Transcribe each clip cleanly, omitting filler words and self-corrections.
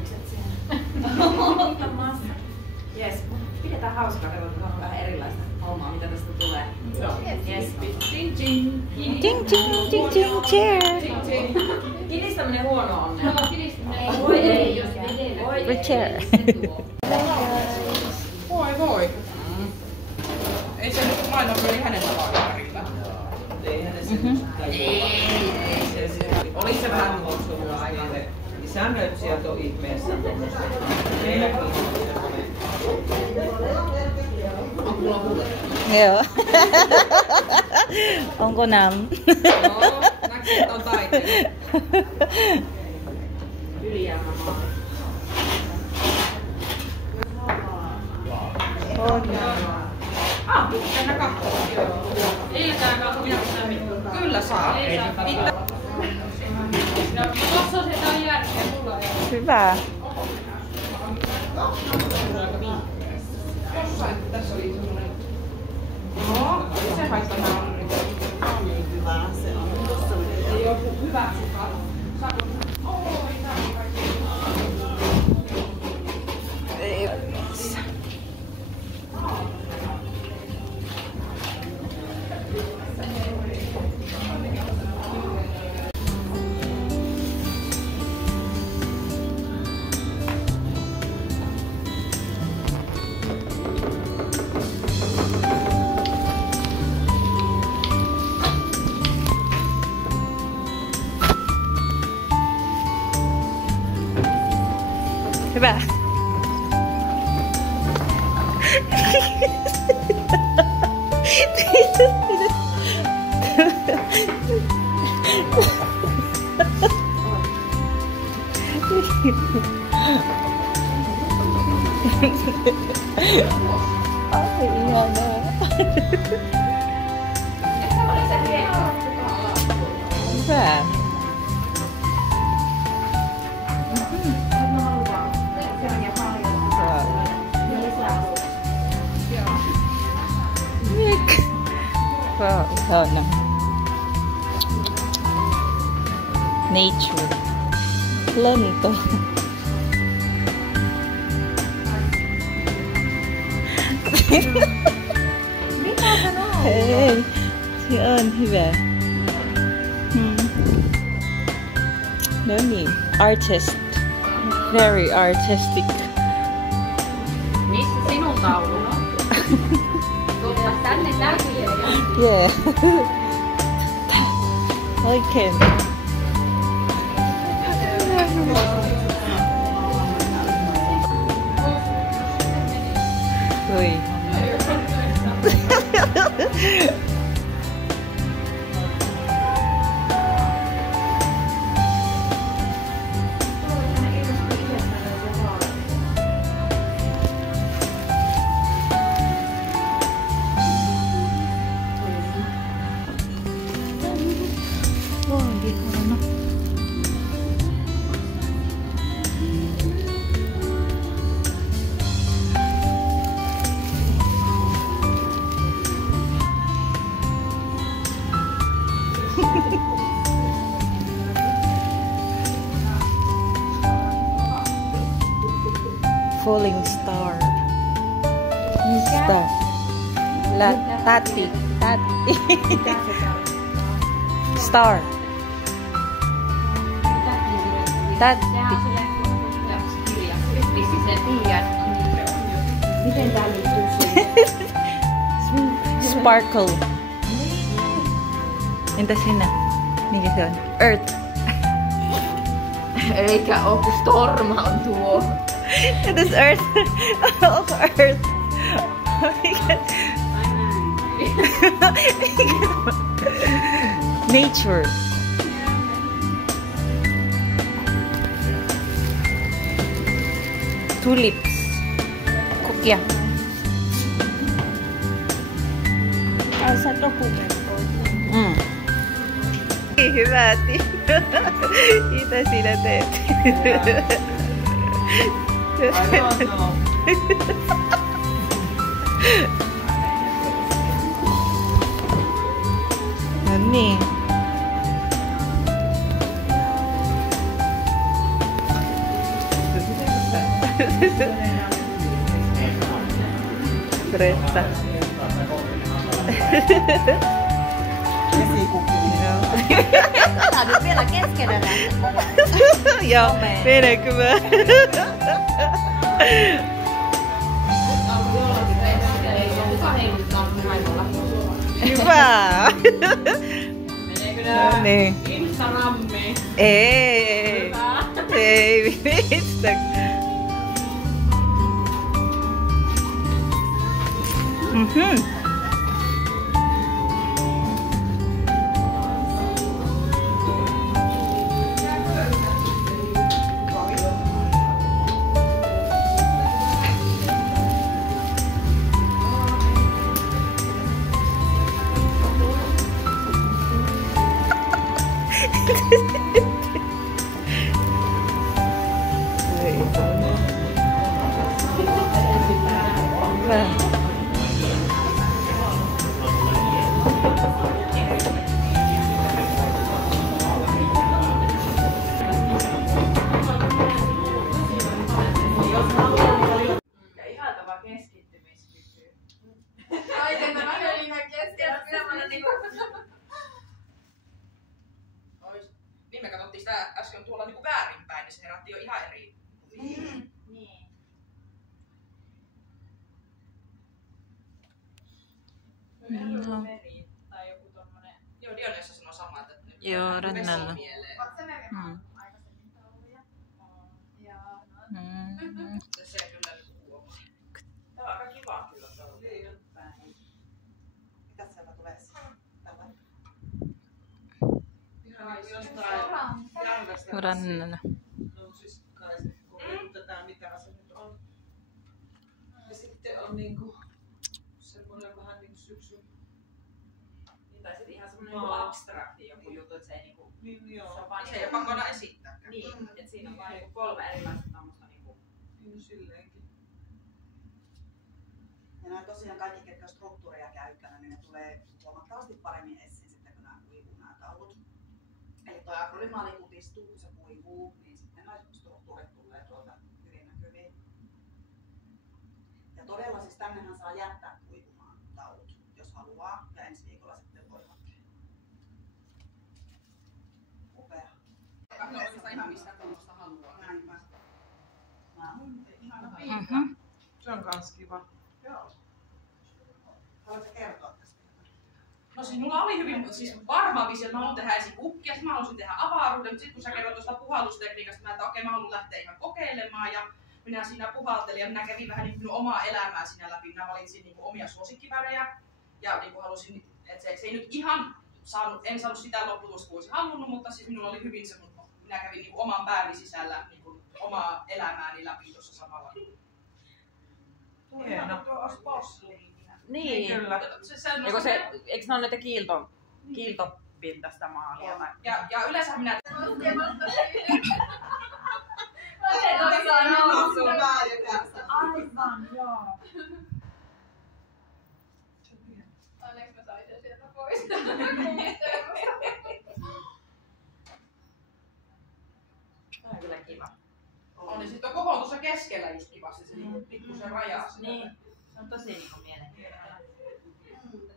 käännökset siellä. Jes, pidetään hauskaa, kun on vähän erilaista hommaa, mitä tästä tulee. Jes. Ting ting. Ting ting ting ting chair. Kilistäminen huono on. No, kilistäminen voi ei, jos vedellä. Good chair. Voi. Ei se nyt laina oli hänen tavarilla. Ei hänen se oli se vähän tuossa aikaan. Säännöitsijät on ihmeessä. Joo. Onko nam? Joo, näkyy, että on taiteilija. Ylijäämämaa. Mennä katsomaan. Ilkää kahvia mitään. Kyllä saa. No, tossa se on järkeä mulla ei. Hyvä. Tässä oli semmoinen... Joo, se haittaa nauri. Niin hyvä se on. Ei oo hyvä sukaan. Saako? Hyvä. Ai ihanaa. Hyvä. Wow, ihana. Nature. Luonto. Mitä sanoo? Hei, se on hyvä. No niin, artist. Very artistic. Missä sinun taulu on? Tuopas tänne näkyy. Yeah. Oikein. Oi. Falling star. Star. Tati. Star. Tati. Miten tää liittyy siihen? Sparkle. Entä sinä? Mikä se on? Earth. Eikä oo, kun Storma on tuo. Entäs Earth? Onko Earth? Nature. Tulips. Kukia. Sä dokumentoit. Hyvä, Tiina. Mitä sinä teet? No niin. Greta. Tää on nyt vielä keskeneräistä. Joo, meneekö mä? Hyvä! No niin. Instagrammi. Ei. Ei mistä. Niin me katsottiin sitä äsken tuolla niinku väärinpäin, niin se herätti jo ihan eri. Niin. No. Tai joku tommonen. Joo, Dionessa sanoi sama, että nyt Joo, rannalla. mieleen. Oot sä näkemään aikaisemmin tauluja? Joo. Se kyllä nyt huomaa. Tää on aika kiva kyllä tuolla. Mitäs sieltä tulee? Tällä. Rannalla. No siis kai se koulutetaan mitä se nyt on. Ja sitten on niinku semmoinen vähän niinku syksy. Tai sit ihan semmonen niinku abstrakti joku juttu, et se ei niinku. Niin Se joo. on vaan Se ei ole pakona esittääkään. Niin, et siinä on vaan niinku 3 erilaista tommosta niinku. Niin silleenkin. Ja nämä tosiaan kaikki, ketkä struktuuria käyttänyt, niin ne tulee huomattavasti paremmin esiin sitten, kun nämä kuivuu nämä taulut. Eli tuo akrolimaali kutistuu, kun se kuivuu, niin sitten nämä struktuurit tulee tuolta hyvin näkyviin. Ja todella siis tännehän saa jättää kuivumaan taulut, jos haluaa, ja ensi viikolla sitten voi hakea. Upea. No oikeastaan ihan mistä kulmasta haluaa. Näinpä. Nämä on ihana Se on kans kiva. Joo. Haluatko kertoa tästä? No siis mulla oli hyvin, siis varmaan visio, että mä haluan tehdä ensin kukkia, sitten mä halusin tehdä avaruuden, mutta sitten kun sä kerroit tuosta puhallustekniikasta, mä että okei, mä haluan lähteä ihan kokeilemaan ja minä siinä puhaltelin ja minä kävin vähän niin minun omaa elämää siinä läpi, minä valitsin niin omia suosikkivärejä ja niin halusin, että se ei nyt ihan saanut, en saanut sitä lopputulosta kuin olisin halunnut, mutta siis minulla oli hyvin semmoinen, minä kävin niin oman pääni sisällä niin omaa elämääni läpi tuossa samalla. Hieno. Tuo olisi possu. Niin. Kyllä. Eikö se, eikö ne ole näitä kiiltopintaista maalia? Tai? Ja yleensä minä... Aivan, joo. Onneksi mä sain sen sieltä pois. Tämä on kyllä kiva. On, niin sitten on koko tuossa keskellä just kivasti se pikkusen rajaa sitä. Niin. Se on tosi niinku mielenkiintoinen.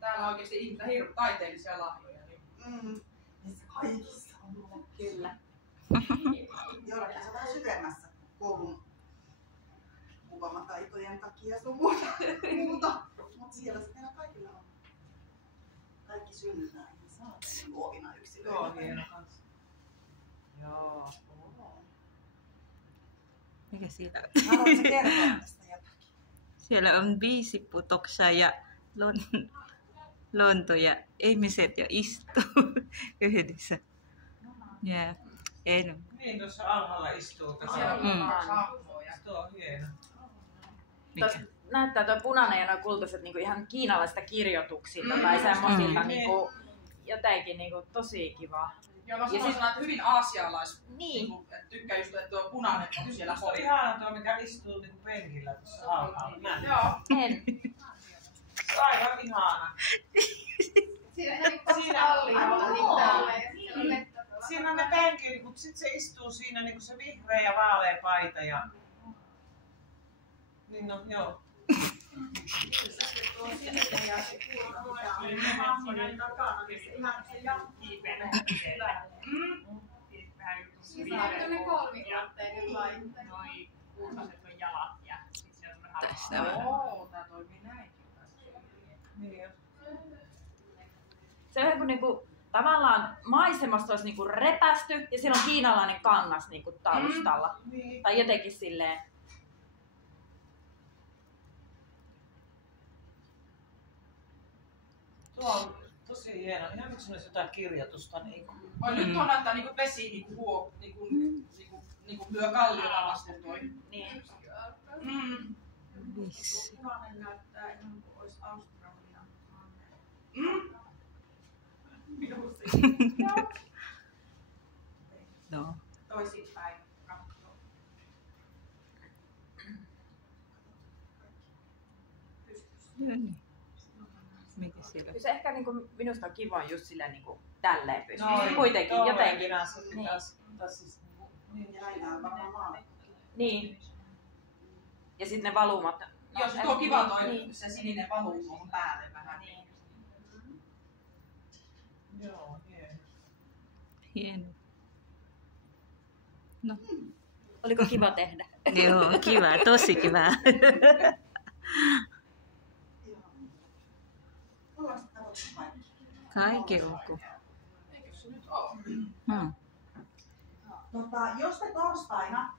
Täällä on oikeesti ihmisiä hirveän taiteellisia lahjoja. Niissä kaikissa on ollut. Kyllä. Jollakin se vähän syvemmässä koulun kuvamataitojen takia sun muuta. Mutta siellä se meillä kaikilla on. Kaikki synnytään ihan saatelin luovina yksilöinä. Joo, hieno kans. Joo. Mikä siellä on? Haluatko kertoa tästä jotakin? Siellä on 5 putoksia ja lontoja. Ihmiset jo istuu yhdessä. Yeah. En. Niin, tuossa alhaalla istuu. Siellä on hahmoja. Tuo on hieno. Mikä? Näyttää tuo punainen ja nuo kultaiset niinku ihan kiinalaisista kirjoituksilta tai semmoisilta niinku, jotenkin niinku tosi kiva. Joo, mä Ja sanoisin, sit- että hyvin aasialais. Niin. Että tykkää just, että tuo punainen on siellä Se on pohjalla. ihana tuo, mikä istuu niinku penkillä tuossa alhaalla. Näin. Joo. En. Se on aivan ihana. Siinä ei kaksi hallilla niin täällä ja sitten on vettä tuolla. Siinä on ne penkit, mutta sitten se istuu siinä niinku se vihreä ja vaalea paita ja Niin no, joo. Siinä on ne kolmiulotteinen laite. Noi kultaiset on jalat ja sit se on vähän Tässä Oo, tää toimii näin. Niin jo. Se on niinku, tavallaan maisemasta olisi niinku repästy ja siellä on kiinalainen kangas niinku taustalla. Niin. Tai jotenkin silleen. Tuo on tosi hieno. Ihan kuin se olisi jotain kirjoitusta. Niinku. Oi, nyt tuo näyttää niinku vesi niinku lyö kalliota vasten toi. Niin. Punainen näyttää ihan kuin olisi Australia. No. Toisinpäin katsoo. Niin. Miten siellä? Kyllä se ehkä niinku, minusta on kiva just silleen niinku tälleen pystyy. Noin, Kuitenkin jotenkin. Se pitäisi siis niin Ja näitä on varmaan maalattu. Niin. Ja sitten ne valumat. Joo, se tuo kiva toi niin. se sininen valuu tuohon päälle vähän. Niin. Joo, hieno. Hieno. No. Oliko kiva tehdä? Joo, kiva, tosi kiva. Ollaan sitten tavoittu kaikki. Kaikki ok. Eikö se nyt oo? Hmm. Jos te torstaina